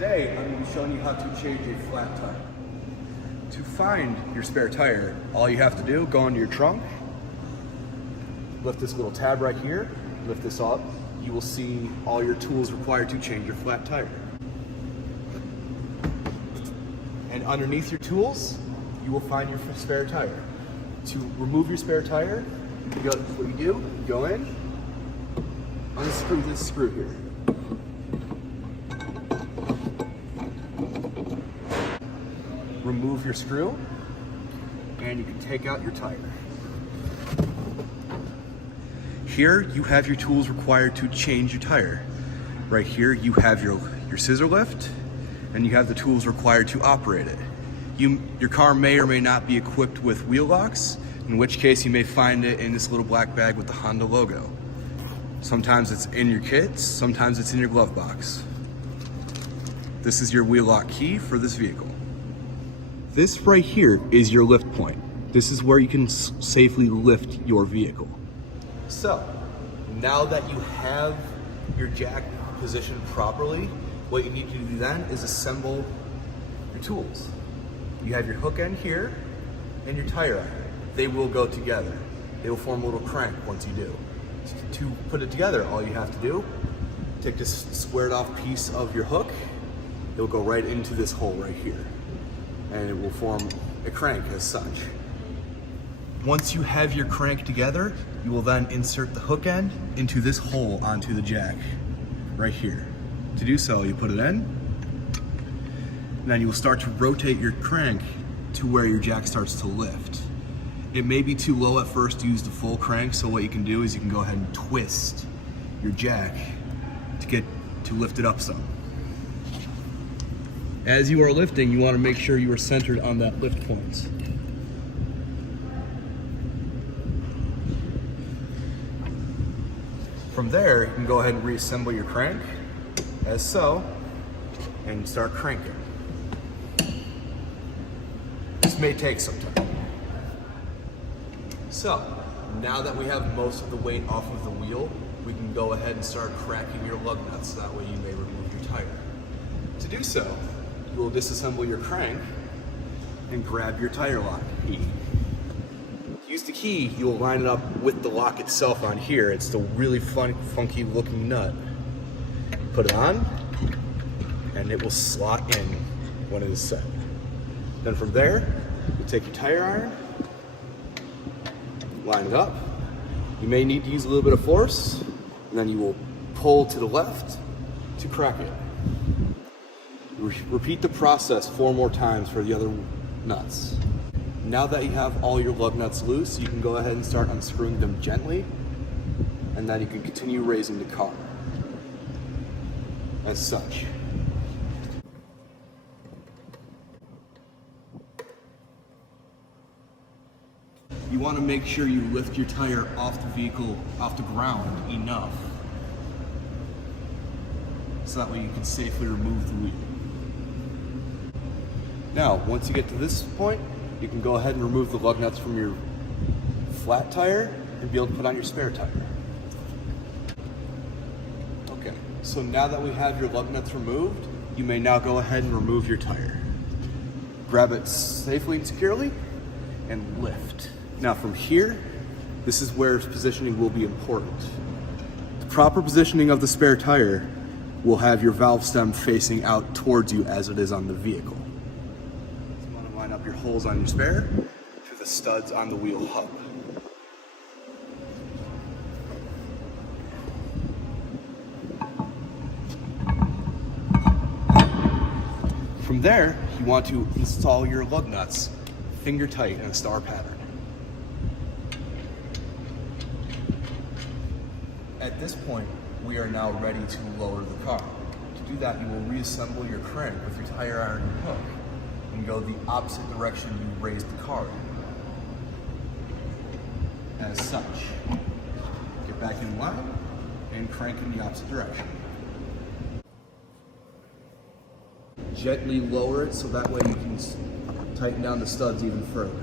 Today, I'm going to be showing you how to change a flat tire. To find your spare tire, all you have to do, go into your trunk, lift this little tab right here, lift this up, you will see all your tools required to change your flat tire. And underneath your tools, you will find your spare tire. To remove your spare tire, what you do, go in, unscrew this screw here. Remove your screw, and you can take out your tire. Here you have your tools required to change your tire. Right here you have your scissor lift, and you have the tools required to operate it. Your car may or may not be equipped with wheel locks, in which case you may find it in this little black bag with the Honda logo. Sometimes it's in your kits, sometimes it's in your glove box. This is your wheel lock key for this vehicle. This right here is your lift point. This is where you can safely lift your vehicle. So, now that you have your jack positioned properly, what you need to do then is assemble your tools. You have your hook end here and your tire iron. They will go together. They will form a little crank once you do. To put it together, all you have to do, take this squared off piece of your hook, it will go right into this hole right here, and it will form a crank as such. Once you have your crank together, you will then insert the hook end into this hole onto the jack right here. To do so, you put it in, and then you will start to rotate your crank to where your jack starts to lift. It may be too low at first to use the full crank, so what you can do is you can go ahead and twist your jack to lift it up some. As you are lifting, you want to make sure you are centered on that lift point. From there, you can go ahead and reassemble your crank, as so, and start cranking. This may take some time. So, now that we have most of the weight off of the wheel, we can go ahead and start cracking your lug nuts, that way you may remove your tire. To do so, you will disassemble your crank and grab your tire lock key. Use the key, you will line it up with the lock itself on here. It's the really funky looking nut. Put it on, and it will slot in when it is set. Then from there, you take your tire iron, line it up. You may need to use a little bit of force, and then you will pull to the left to crack it. Repeat the process 4 more times for the other nuts. Now that you have all your lug nuts loose, you can go ahead and start unscrewing them gently, and then you can continue raising the car as such. You want to make sure you lift your tire off the vehicle, off the ground enough, so that way you can safely remove the wheel. Now, once you get to this point, you can go ahead and remove the lug nuts from your flat tire and be able to put on your spare tire. Okay, so now that we have your lug nuts removed, you may now go ahead and remove your tire. Grab it safely and securely and lift. Now from here, this is where positioning will be important. The proper positioning of the spare tire will have your valve stem facing out towards you as it is on the vehicle. You want to line up your holes on your spare to the studs on the wheel hub. From there, you want to install your lug nuts finger tight in a star pattern. At this point, we are now ready to lower the car. To do that, you will reassemble your crank with your tire iron and hook and go the opposite direction you raised the car in. As such. Get back in line and crank in the opposite direction. Gently lower it so that way you can tighten down the studs even further.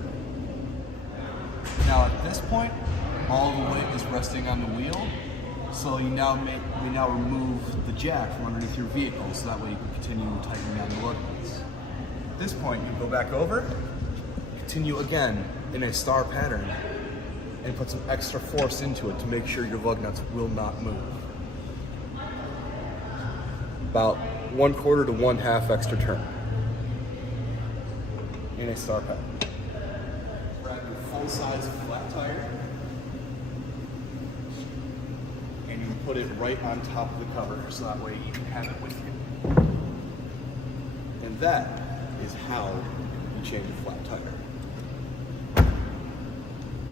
Now at this point, all the weight is resting on the wheel, So we now remove the jack from underneath your vehicle, so that way you can continue tightening down the lug nuts. At this point, you go back over, continue again in a star pattern, and put some extra force into it to make sure your lug nuts will not move. About 1/4 to 1/2 extra turn in a star pattern. Grab your full size flat tire and you put it right on top of the cover, so that way you can have it with you. And that is how you change a flat tire.